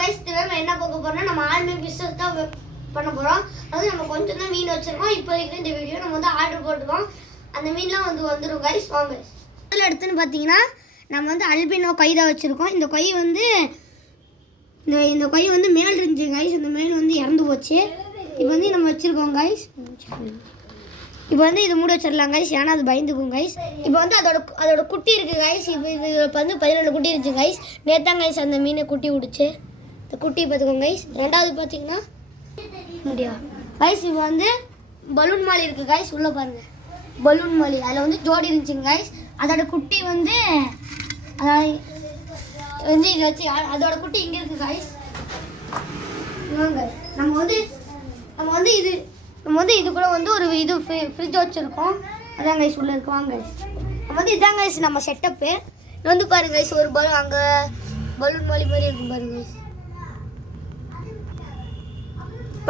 Guys நம்ம என்ன பார்க்க போறோம்னா நம்ம ஆல்மே பிசினஸ் தான் பண்ண போறோம். அது நம்ம கொஞ்சம் தான் மீன் வச்சிருக்கோம். இப்போதைக்கு இந்த வீடியோ நம்ம வந்து ஆர்டர் போட்டுறோம். அந்த மீன்லாம் வந்துரும் गाइस வாங்க. முதல்ல எடுத்துன்னு பாத்தீங்கன்னா நம்ம வந்து அல்பினோ கை தான் வச்சிருக்கோம். இந்த கை வந்து இந்த கை வந்து மேல் இருந்துச்சு गाइस. அந்த மேல் வந்து இறந்து போச்சு. இப்போ வந்து நம்ம வச்சிருக்கோம் गाइस. இப்போ வந்து இது மூட வச்சிரலாம் गाइस. ஏன்னா அது பயந்துக்கும் गाइस. இப்போ வந்து அதோட குட்டி இருக்கு गाइस. இப்போ இது வந்து 17 குட்டி இருந்துச்சு गाइस. நேத்தான் गाइस அந்த மீனை குட்டி விடுச்சு. இந்த குட்டி பார்த்துக்கோங்க गाइस. ரெண்டாவது பாத்தீங்கன்னா முடியா गाइस இப்போ வந்து பலூன் மாலி இருக்கு गाइस. உள்ள பாருங்க பலூன் மாலி. அதுல வந்து ஜோடி இருந்துச்சு गाइस. அதோட குட்டி வந்து இது வச்சு அதோட குட்டி இங்க இருக்கு गाइस. நம்ம வந்து இது கூட வந்து ஒரு இது ஃப்ரிட்ஜ் வச்சிருக்கோம். அதான் गाइस உள்ள இருக்கு. வாங்க गाइस நம்ம வந்து இதான் गाइस நம்ம செட்டப். இது வந்து பாருங்க गाइस ஒரு அங்க பலூன் மாலி மாதிரி இருக்கு பாருங்க गाइस.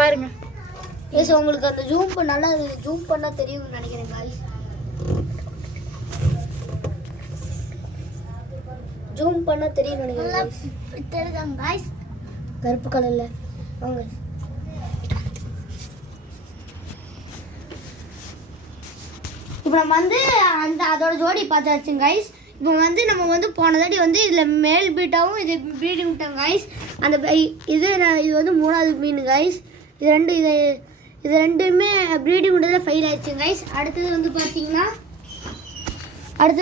பாருங்க गाइस உங்களுக்கு அந்த ஜூம் பண்ணா தெரியும்னு நினைக்கிறேன் गाइस. ஜூம் பண்ணா தெரியும் நினைக்கிறேன் தெரியுதாங்க गाइस. கருப்பு கலர்ல வாங்க. இப்போ நம்ம வந்து அதோட ஜோடி பார்த்தாச்சு गाइस. இப்போ வந்து நம்ம வந்து போன தாடி வந்து இதில் மேல் பீட்டாவும் இது ப்ரீடிங் விட்டோம் गाइस. அந்த இது வந்து மூணாவது மீன் गाइस. இது ரெண்டுமே ப்ரீடிங் விட்டதில் ஃபெயில் ஆயிடுச்சு गाइस. அடுத்தது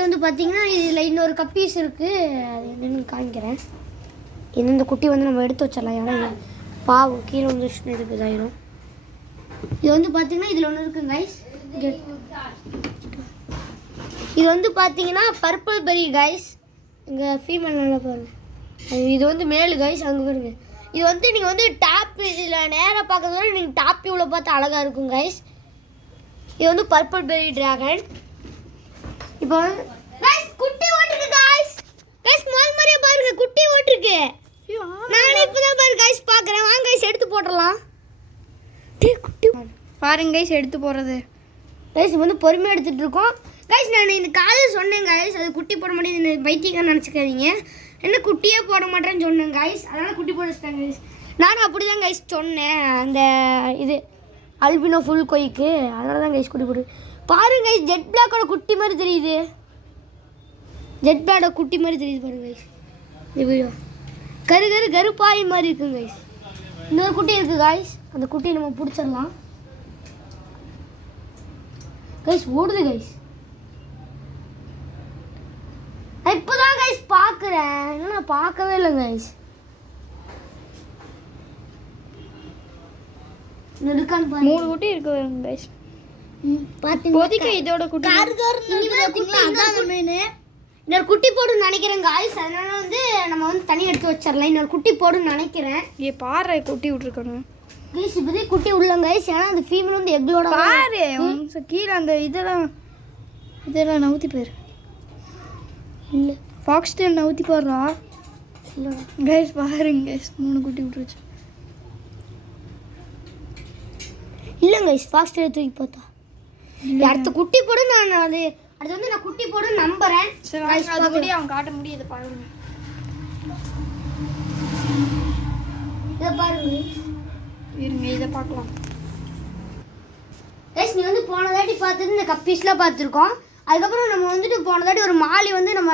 வந்து பார்த்தீங்கன்னா இதில் இன்னொரு கப்பீஸ் இருக்குது. அது என்னென்னு காமிக்கிறேன். இந்த குட்டி வந்து நம்ம எடுத்து வச்சிடலாம். ஏன்னா பாவம் கீழே வந்து இதுக்கு இதாயிரும். இது வந்து பார்த்தீங்கன்னா இதில் ஒன்று இருக்குது गाइस. இது வந்து பார்த்தீங்கன்னா பர்பிள் பெரி गाइस. இங்கே ஃபீமேல் நல்லா பாருங்க. இது வந்து மேல் गाइस. அங்கே பாருங்க. இது வந்து நீங்கள் வந்து டாப் இதில் நேராக பார்க்கறதோட நீங்கள் டாப் வியூவில் பார்த்து அழகாக இருக்கும் गाइस. இது வந்து பர்பிள் பெரி டிராகன். இப்போ வந்து गाइस குட்டி ஓட்டிருக்கு गाइस மால் மாதிரியே பாருங்க குட்டி ஓட்டிருக்கு. நானே இப்போதான் பாருங்க गाइस பார்க்குறேன். வாங்க गाइस எடுத்து போட்டுடலாம். குட்டி பாருங்க गाइस எடுத்து போகிறது गाइस வந்து பொறுமையாக எடுத்துகிட்டு இருக்கோம் गाइस. நான் இந்த காலையில் சொன்னேன் गाइस அது குட்டி போட மாட்டேங்குது. வைத்தியக்காரன் நினச்சிக்காதீங்க. என்ன குட்டியே போட மாட்டேன்னு சொன்னேன் गाइस. அதனால் குட்டி போட வச்சிட்டாங்க गाइस. நானும் அப்படி தான் गाइस சொன்னேன். அந்த இது அல்பினோ ஃபுல் கொய்க்கு அதனால தான் गाइस குட்டி போடு. பாருங்க गाइस ஜெட் பிளாக்கோட குட்டி மாதிரி தெரியுது. ஜெட் பிளாக்கோட குட்டி மாதிரி தெரியுது பாருங்க गाइस. இது கருப்பாய் மாதிரி இருக்குங்க गाइस. இன்னொரு குட்டி இருக்குது गाइस. அந்த குட்டியை நம்ம பிடிச்சிடலாம் गाइस. ஓடுது गाइस. இப்போதான் गाइस பார்க்குறேன். இன்னும் நான் பார்க்கவே இல்லை गाइस. நடுக்கான் பாருங்க 3 குட்டி இருக்கு गाइस. பாத்தீங்க போதிக்க இதோட குட்டி அதான் மீன். இன்னொரு குட்டி போடுன்னு நினைக்கிறேன் गाइस. அதனால வந்து நம்ம வந்து தண்ணி எடுத்து வச்சிடலாம். இன்னொரு குட்டி போடுன்னு நினைக்கிறேன். பாரு குட்டி விட்டுருக்காங்க गाइस. இப்போதே குட்டி உள்ள गाइस. ஏன்னா அந்த ஃபீமேல் வந்து எக்கோட பாரு கீழே அந்த இதெல்லாம் நவுத்தி போயிரு. இல்லை ஃபாக்ஸ் டெயில் நவுத்தி போடுறா இல்லை गाइस. பாருங்க गाइस 3 குட்டி விட்டுருச்சு. இல்லை गाइस ஃபாஸ்ட் தூக்கி பார்த்தா அடுத்த குட்டி போடு. நான் அது வந்து நான் குட்டி போடு நம்புறேன். சரி அது கூட அவன் காட்ட முடியாது பாருங்க. இதை பாருங்க இருங்க இதை பார்க்கலாம் गाइस. நீ வந்து போன தாட்டி பார்த்தது இந்த கப்பீஸ்லாம் பார்த்துருக்கோம். அதுக்கப்புறம் நம்ம வந்துட்டு போன தாட்டி ஒரு மாலி வந்து நம்ம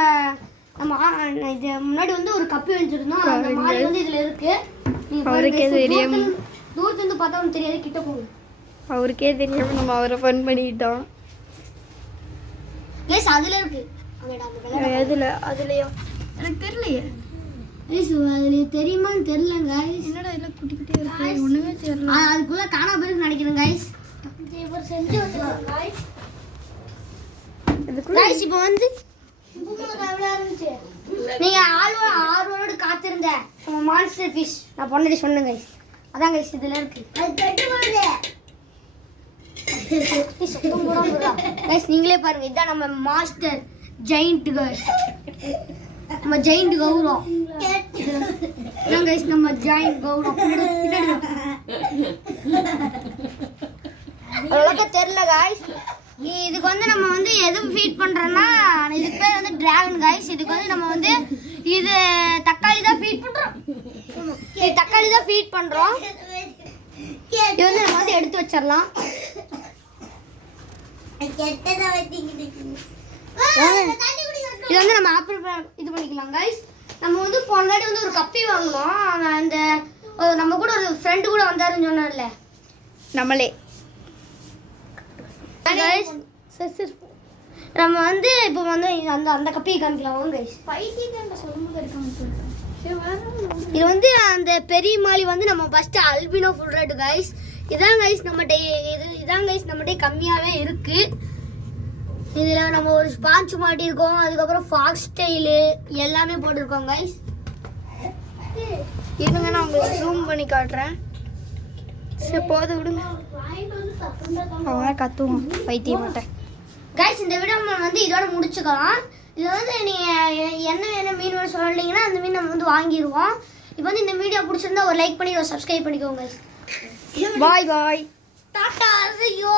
இது முன்னாடி வந்து ஒரு கப்பி வச்சுருந்தோம். அந்த மாலி வந்து இதில் இருக்கு. அவருக்கே தெரியும். தூரத்துலேருந்து பார்த்தா ஒன்றும் தெரியாது. கிட்ட போகும் அவருக்கே தெரியாம நம்ம அவரை ஃபன் பண்ணிட்டோம் गाइस. அதில் இருக்கு அதுலயா எனக்கு தெரியலையே गाइस. அதில் தெரியுமான்னு தெரியல गाइस. என்னடா எல்லாம் குட்டி குட்டியா இருக்கு ஒண்ணுமே தெரியல. அதுக்குள்ள காணா போயிருக்கு நினைக்கிறேன் गाइस. இவர் செஞ்சு வச்சிருக்காங்க गाइस. गाइस இப்போ வந்து நீங்க ஆர்வலோடு காத்திருந்த நம்ம மான்ஸ்டர் ஃபிஷ் நான் பொண்ணடி சொன்னேன் गाइस. அதான் गाइस இதுல இருக்கு. அது கெட்டு போகுது गाइस. நீங்களே பாருங்க. இதான் நம்ம மாஸ்டர் ஜெயண்ட் गाइस. நம்ம ஜெயண்ட் கௌரவம் இதான் गाइस. நம்ம ஜெயண்ட் கௌரவம் பின்னாடி அவ்வளோக்கா தெரியல गाइस. இதுக்கு வந்து நம்ம வந்து எதுவும் ஃபீட் பண்றோம்னா இதுக்கு பேர் வந்து டிராகன் गाइस. இதுக்கு வந்து நம்ம வந்து இது தக்காளி தான் ஃபீட் பண்றோம். இது தக்காளி தான் ஃபீட் பண்றோம். இது வந்து நம்ம வந்து எடுத்து வச்சிடலாம். இது வந்து நம்ம ஆப்பிள் இது பண்ணிக்கலாம் கைஸ். நம்ம வந்து போன வாட்டி வந்து ஒரு கப்பி வாங்கினோம். அவன் அந்த நம்ம கூட ஒரு ஃப்ரெண்டு கூட வந்தாருன்னு சொன்னார்ல நம்மளே கைஸ். சரி நம்ம வந்து இப்போ வந்து அந்த அந்த கப்பியை காமிக்கலாம் கைஸ். இது வந்து அந்த பெரிய மாலி வந்து நம்ம first albino full red guys. இதான் கைஸ் நம்மகிட்ட கம்மியாகவே இருக்கு. இதில் நம்ம ஒரு ஸ்பான்ச் மாட்டியிருக்கோம், அதுக்கப்புறம் ஃபாக்ஸ் ஸ்டைலு எல்லாமே போட்டிருக்கோம் கைஸ். இருங்க நான் உங்களுக்கு ஜூம் பண்ணி காட்டுறேன். சரி போது விடுங்க, அவங்க கத்துவோம் பைத்திய மாட்டேன். கைஸ் இந்த வீடியோ நம்ம வந்து இதோட முடிச்சுக்கலாம். இதில் வந்து நீங்கள் என்ன மீன் வேணும் சொல்லிட்டீங்கன்னா அந்த மீன் நம்ம வந்து வாங்கிடுவோம். இப்போ வந்து இந்த வீடியோ பிடிச்சிருந்தா ஒரு லைக் பண்ணி ஒரு சப்ஸ்கிரைப் பண்ணிக்கோங்க. பாய் பாய், டாட்டா, ஐயோ.